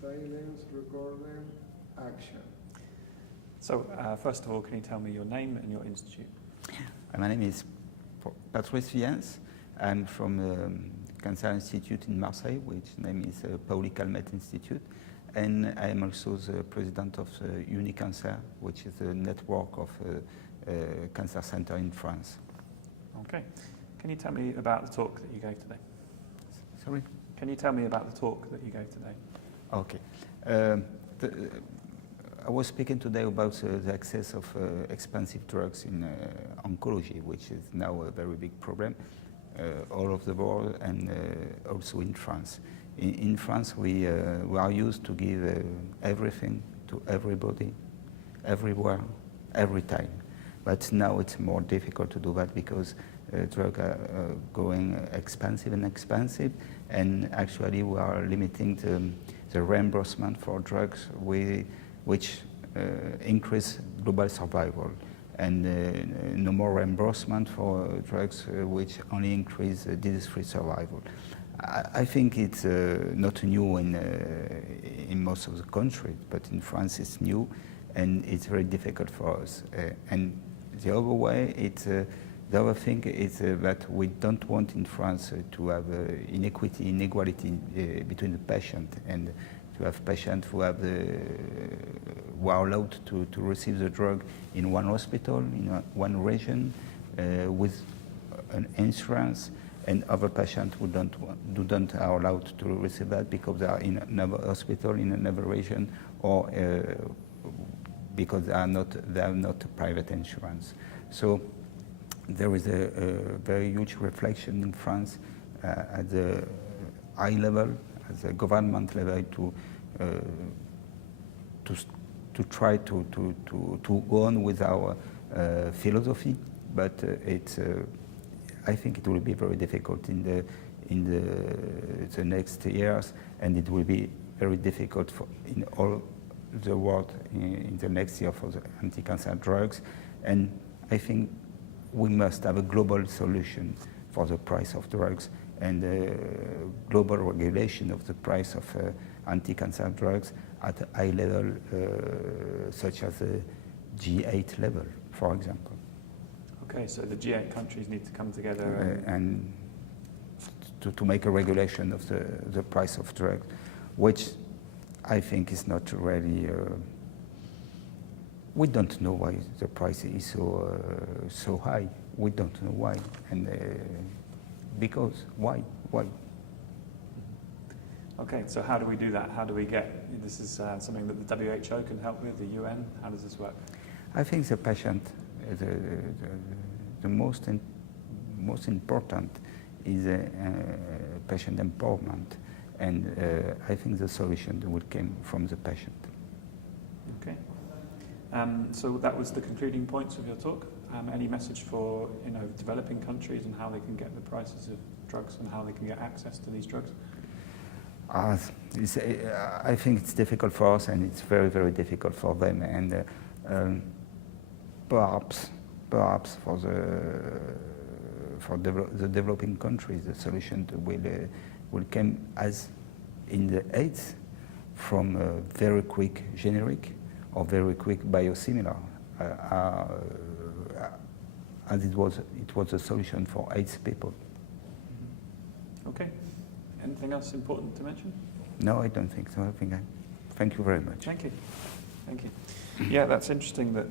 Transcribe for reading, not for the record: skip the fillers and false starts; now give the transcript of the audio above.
Silence, recording, action. So, first of all, can you tell me your name and your institute? My name is Patrice Viens. I'm from the Cancer Institute in Marseille, which name is Pauli Calmette Institute. And I am also the president of the Cancer, which is a network of cancer center in France. Okay. Can you tell me about the talk that you gave today? Sorry? Can you tell me about the talk that you gave today? Okay. I was speaking today about the access of expensive drugs in oncology, which is now a very big problem all over the world and also in France. In France, we are used to give everything to everybody, everywhere, every time. But now it's more difficult to do that because drugs are going expensive, and actually we are limiting the reimbursement for drugs which increase global survival, and no more reimbursement for drugs which only increase disease-free survival. I think it's not new in most of the countries, but in France it's new, and it's very difficult for us. And the other way, the other thing is that we don't want in France to have inequality between the patient, and to have patients who are allowed to receive the drug in one hospital, in one region, with an insurance, and other patients who don't are allowed to receive that because they are in another hospital, in another region, or because they have not private insurance. So there is a very huge reflection in France at the high level, at the government level, to try to go on with our philosophy, but I think it will be very difficult in the next years, and it will be very difficult in all the world in the next year for the anti-cancer drugs. And I think we must have a global solution for the price of drugs, and global regulation of the price of anti-cancer drugs at a high level, such as the G8 level, for example. Okay, so the G8 countries need to come together and to make a regulation of the price of drugs, which I think is not really. We don't know why the price is so high. We don't know why, and because why? Okay, so how do we do that? How do we get, this is something that the WHO can help with, the UN, how does this work? I think the patient, the most important is patient empowerment, and I think the solution will come from the patient. Okay. So that was the concluding points of your talk. Any message for developing countries and how they can get the prices of drugs and how they can get access to these drugs? I think it's difficult for us, and it's very, very difficult for them. And perhaps for the developing countries, the solution will come as in the AIDS from a very quick generic or very quick biosimilar, as it was a solution for AIDS people. Okay. Anything else important to mention? No, I don't think so. Thank you very much. Thank you. Yeah, that's interesting that